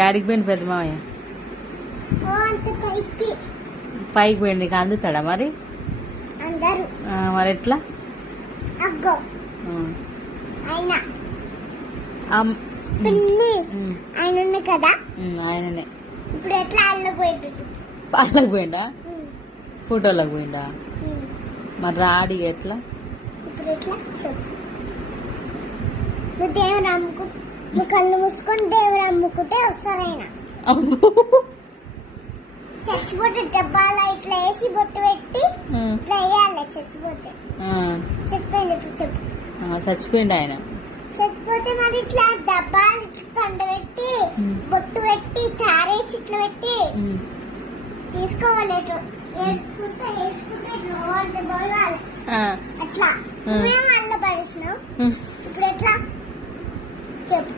యాడికి పోయింది పెద్ద మామయ్య? పైకి పోయింది. నీకు అందుతాడా మరి? మరి ఎట్లా? ఆయన కదా ఆయననే. ఇప్పుడు ఎట్లా పాలకు పోయిండా? ఫోటోలకు పోయిండా? మరి రాడి ఎట్లా? ఇప్పుడు ఎట్లా చెప్పు. నువ్వు దేవుని అమ్ముకు, నువ్వు కళ్ళు మూసుకొని దేవుని అమ్ముకుంటే వస్తారైనా. చచ్చిపోతే డబ్బాలో ఇట్లా వేసి బొట్టు పెట్టి ఇట్లా వేయాలి. చచ్చిపోతే చచ్చిపోయింది. ఇప్పుడు చెప్పు. చచ్చిపోయిండు ఆయన. చచ్చిపోతే మరి ఇట్లా డబ్బాలు ఇట్లా పండబెట్టి బొట్టు పెట్టి తారేసి ఇట్లా పెట్టి తీసుకోవాలి. వేసుకుంటే పోవాలి అట్లా. నువ్వేమో అల్ల పడేసినావు. ఇప్పుడు ఎట్లా చెప్పు.